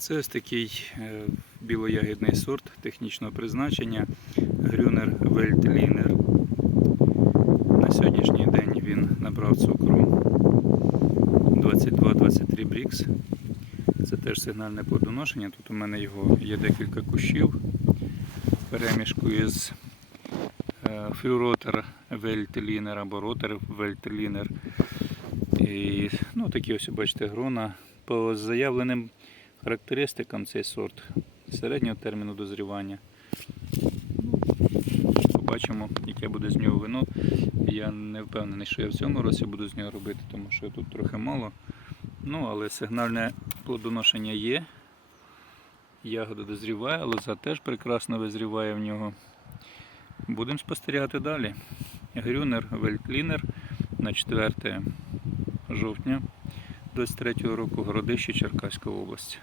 Це ось такий е, білоягідний сорт технічного призначення Грюнер Вельтлінер. На сьогоднішній день він набрав цукру 22-23 брікс. Це теж сигнальне плодоношення. Тут у мене його є декілька кущів перемішку із фрюротер Вельтлінер або ротер Вельтлінер. І ну, такі ось бачите грона. По заявленим характеристикам цей сорт середнього терміну дозрівання. Ну, Побачимо, яке буде з нього вино. Я не впевнений, що я в цьому році буду з нього робити, тому що тут трохи мало. Ну, але сигнальне плодоношення є. Ягода дозріває, лоза теж прекрасно визріває в нього. Будемо спостерігати далі. Грюнер Вельтлінер на 4 жовтня 23 року Городище Черкаська область.